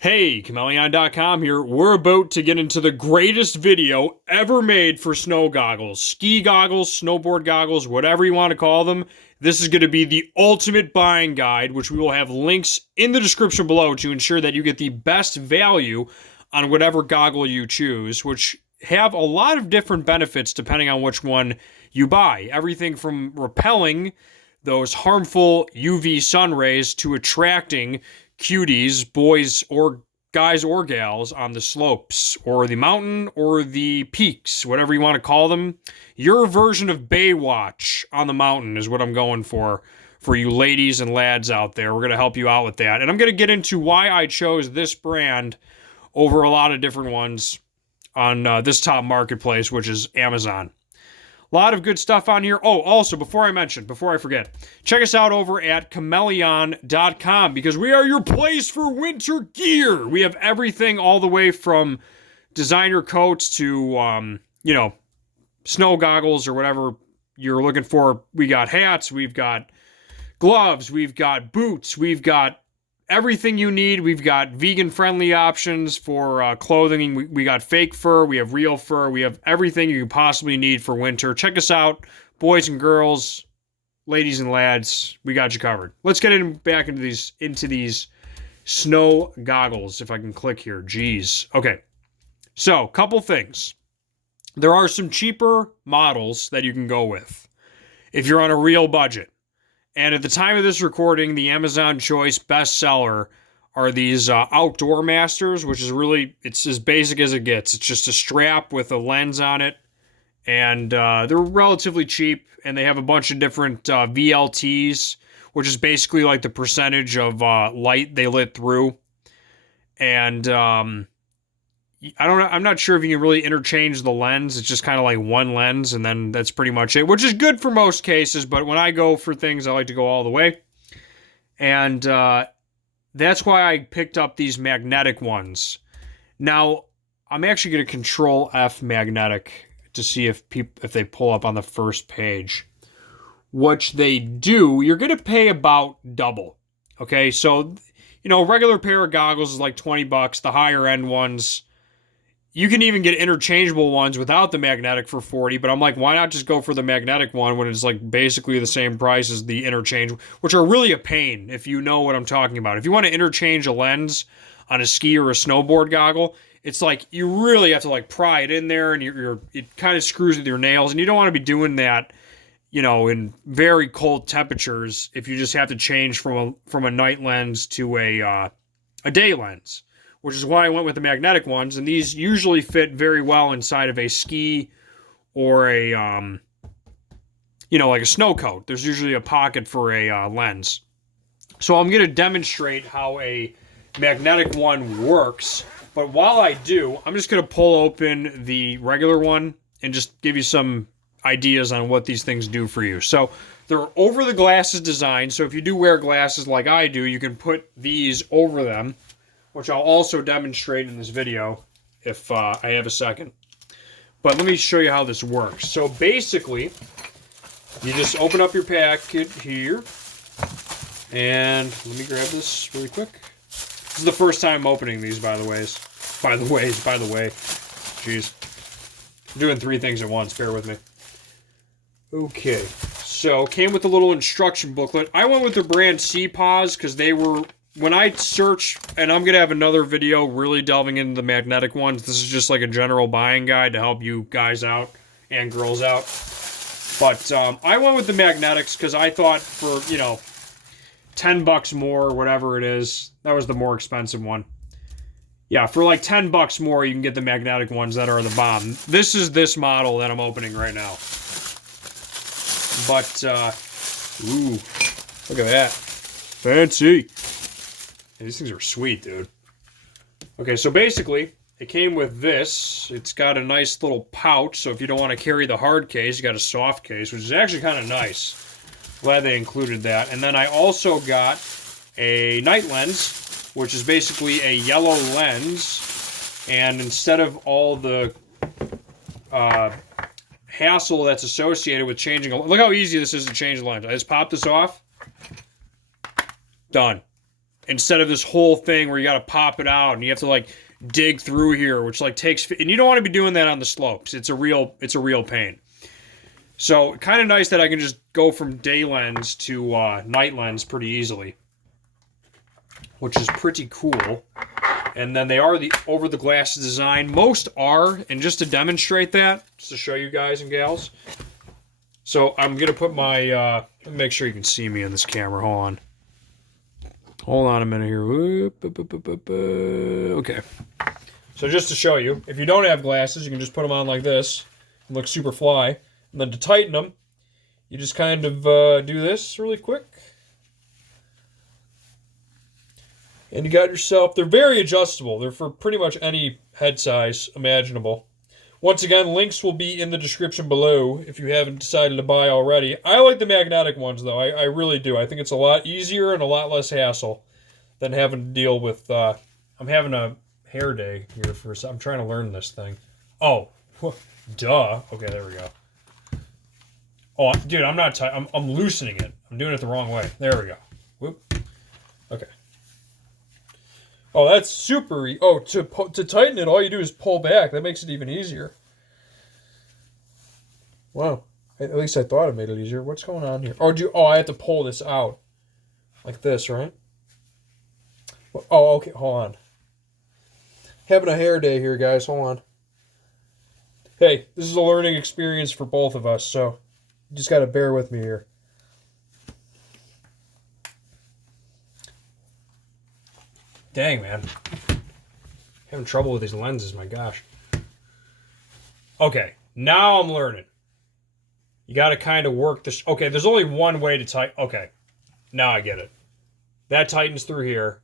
Hey, Chmelaeon.com here. We're about to get into the greatest video ever made for snow goggles. Ski goggles, snowboard goggles, whatever you want to call them. This is going to be the ultimate buying guide, which we will have links in the description below to ensure that you get the best value on whatever goggle you choose, which have a lot of different benefits depending on which one you buy. Everything from repelling those harmful UV sun rays to attracting cuties, boys or guys or gals on the slopes or the mountain or the peaks, whatever you want to call them. Your version of Baywatch on the mountain is what I'm going for you ladies and lads out there. We're going to help you out with that. And I'm going to get into why I chose this brand over a lot of different ones on this top marketplace, which is Amazon. A lot of good stuff on here. Oh, also, before I forget, check us out over at kindleunlimtied.com because we are your place for winter gear. We have everything all the way from designer coats to, snow goggles or whatever you're looking for. We got hats, we've got gloves, we've got boots, we've got everything you need. We've got vegan-friendly options for clothing. We got fake fur. We have real fur. We have everything you could possibly need for winter. Check us out, boys and girls, ladies and lads. We got you covered. Let's get back into these snow goggles. If I can click here. Jeez. Okay. So, couple things. There are some cheaper models that you can go with if you're on a real budget. And at the time of this recording, the Amazon Choice bestseller are these Outdoor Masters, which is really, it's as basic as it gets. It's just a strap with a lens on it. And they're relatively cheap. And they have a bunch of different VLTs, which is basically like the percentage of light they lit through. And I don't know. I'm not sure if you can really interchange the lens. It's just kind of like one lens, and then that's pretty much it, which is good for most cases. But when I go for things, I like to go all the way. And that's why I picked up these magnetic ones. Now, I'm actually going to Control F magnetic to see if they pull up on the first page. Which they do, you're going to pay about double. Okay, so, a regular pair of goggles is like $20. The higher end ones, you can even get interchangeable ones without the magnetic for $40, but I'm like, why not just go for the magnetic one when it's like basically the same price as the interchange, which are really a pain if you know what I'm talking about. If you want to interchange a lens on a ski or a snowboard goggle, it's like you really have to like pry it in there, and it kind of screws with your nails, and you don't want to be doing that, in very cold temperatures if you just have to change from a night lens to a day lens. Which is why I went with the magnetic ones, and these usually fit very well inside of a ski or a, like a snow coat. There's usually a pocket for a lens. So I'm going to demonstrate how a magnetic one works, but while I do, I'm just going to pull open the regular one and just give you some ideas on what these things do for you. So they're over the glasses design, so if you do wear glasses like I do, you can put these over them, which I'll also demonstrate in this video if I have a second. But let me show you how this works. So basically, you just open up your packet here, and let me grab this really quick. This is the first time I'm opening these, by the way. Jeez. I'm doing three things at once, bear with me. Okay, so came with a little instruction booklet. I went with the brand CPAWS because they were, when I search, and I'm going to have another video really delving into the magnetic ones. This is just like a general buying guide to help you guys out and girls out. But I went with the magnetics because I thought for, $10 more or whatever it is, that was the more expensive one. Yeah, for like $10 more, you can get the magnetic ones that are the bomb. This is this model that I'm opening right now. But, ooh, look at that. Fancy. These things are sweet, dude. Okay, so basically, it came with this. It's got a nice little pouch, so if you don't want to carry the hard case, you got a soft case, which is actually kind of nice. Glad they included that. And then I also got a night lens, which is basically a yellow lens. And instead of all the hassle that's associated with changing look how easy this is to change the lens. I just pop this off. Done. instead of this whole thing where you got to pop it out and you have to like dig through here, which like takes, and you don't want to be doing that on the slopes. It's a real pain. So kind of nice that I can just go from day lens to night lens pretty easily, which is pretty cool. And then they are the over the glass design. Most are, and just to demonstrate that, just to show you guys and gals. So I'm gonna put my let me make sure you can see me in this camera. Hold on a minute here. Okay. So just to show you, if you don't have glasses, you can just put them on like this and look super fly. And then to tighten them, you just kind of do this really quick. And you got yourself, they're very adjustable. They're for pretty much any head size imaginable. Once again, links will be in the description below if you haven't decided to buy already. I like the magnetic ones, though. I really do. I think it's a lot easier and a lot less hassle than having to deal with... I'm having a hair day here for... I'm trying to learn this thing. Oh, duh. Okay, there we go. Oh, dude, I'm not... I'm loosening it. I'm doing it the wrong way. There we go. Whoop. Okay. Oh, that's super easy. Oh, to tighten it, all you do is pull back. That makes it even easier. Wow. At least I thought it made it easier. What's going on here? Oh, I have to pull this out. Like this, right? Oh, okay. Hold on. Having a hair day here, guys. Hold on. Hey, this is a learning experience for both of us, so you just got to bear with me here. Dang, man. Having trouble with these lenses, my gosh. Okay, now I'm learning. You got to kind of work this. Okay, there's only one way to tighten. Okay, now I get it. That tightens through here,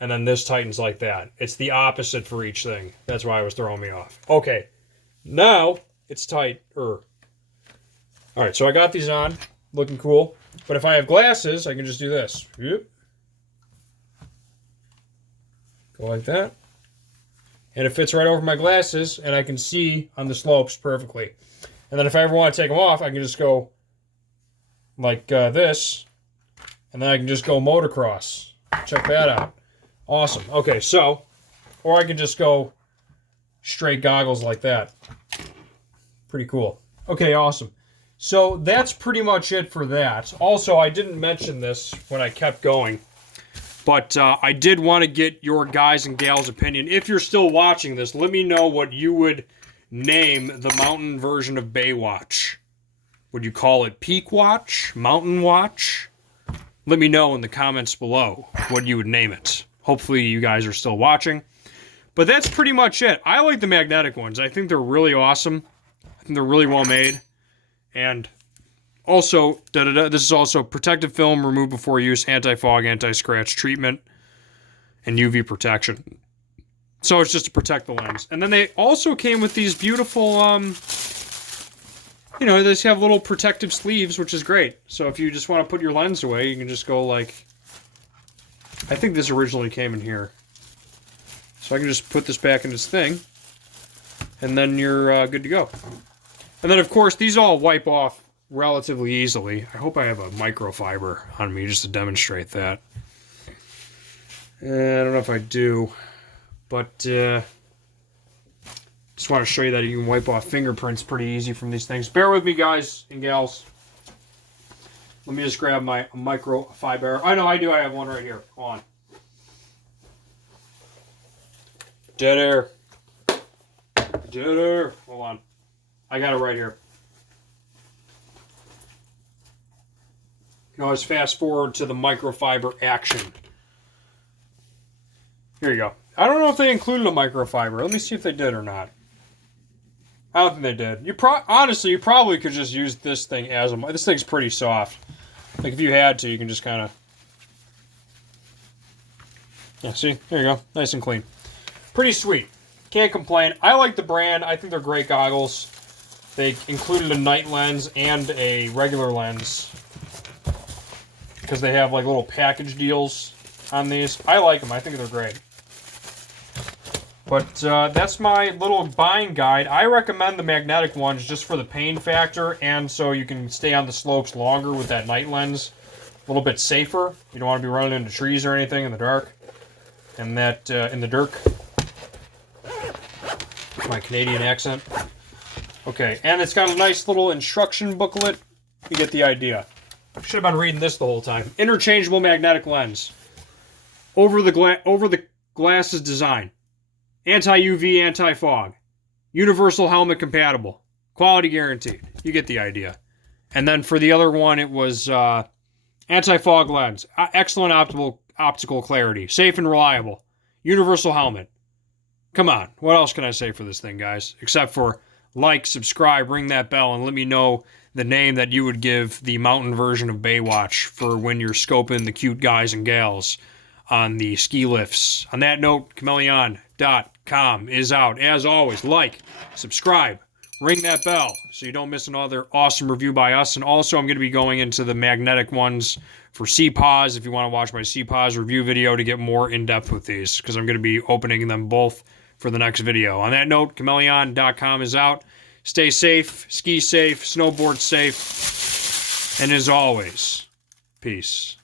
and then this tightens like that. It's the opposite for each thing. That's why it was throwing me off. Okay, now it's tight. All right, so I got these on, looking cool. But if I have glasses, I can just do this. Yep. Go like that. And it fits right over my glasses, and I can see on the slopes perfectly. And then if I ever want to take them off, I can just go like this, and then I can just go motocross. Check that out. Awesome. Okay, so, or I can just go straight goggles like that. Pretty cool. Okay, awesome. So that's pretty much it for that. Also, I didn't mention this when I kept going. But I did want to get your guys' and gals' opinion. If you're still watching this, let me know what you would name the mountain version of Baywatch. Would you call it Peak Watch? Mountain Watch? Let me know in the comments below what you would name it. Hopefully you guys are still watching. But that's pretty much it. I like the magnetic ones. I think they're really awesome. I think they're really well made. And... also, this is also protective film, remove before use, anti-fog, anti-scratch treatment, and UV protection. So it's just to protect the lens. And then they also came with these beautiful, you know, they have little protective sleeves, which is great. So if you just want to put your lens away, you can just go like, I think this originally came in here. So I can just put this back in this thing, and then you're good to go. And then, of course, these all wipe off relatively easily. I hope I have a microfiber on me just to demonstrate that. I don't know if I do, but just want to show you that you can wipe off fingerprints pretty easy from these things. Bear with me, guys and gals. Let me just grab my microfiber. I know I do. I have one right here. Hold on. Dead air. Dead air. Hold on. I got it right here. You can always fast forward to the microfiber action. Here you go. I don't know if they included a microfiber. Let me see if they did or not. I don't think they did. Honestly, you probably could just use this thing as a... This thing's pretty soft. Like, if you had to, you can just kind of... Yeah, see? There you go. Nice and clean. Pretty sweet. Can't complain. I like the brand. I think they're great goggles. They included a night lens and a regular lens, because they have like little package deals on these. I like them. I think they're great. But that's my little buying guide. I recommend the magnetic ones just for the pain factor, and so you can stay on the slopes longer with that night lens. little bit safer. You don't want to be running into trees or anything in the dark. And that, in the dirt. My Canadian accent. Okay, and it's got a nice little instruction booklet. You get the idea. Should have been reading this the whole time. Interchangeable magnetic lens. Over the glasses design. Anti-UV, anti-fog. Universal helmet compatible. Quality guaranteed. You get the idea. And then for the other one, it was anti-fog lens. Excellent optical clarity. Safe and reliable. Universal helmet. Come on. What else can I say for this thing, guys? Except for like, subscribe, ring that bell, and let me know the name that you would give the mountain version of Baywatch for when you're scoping the cute guys and gals on the ski lifts. On that note, Chmelaeon.com is out. As always, like, subscribe, ring that bell so you don't miss another awesome review by us. And also, I'm going to be going into the magnetic ones for CPAWs if you want to watch my CPAWs review video to get more in-depth with these, because I'm going to be opening them both for the next video. On that note, Chmelaeon.com is out. Stay safe, ski safe, snowboard safe, and as always, peace.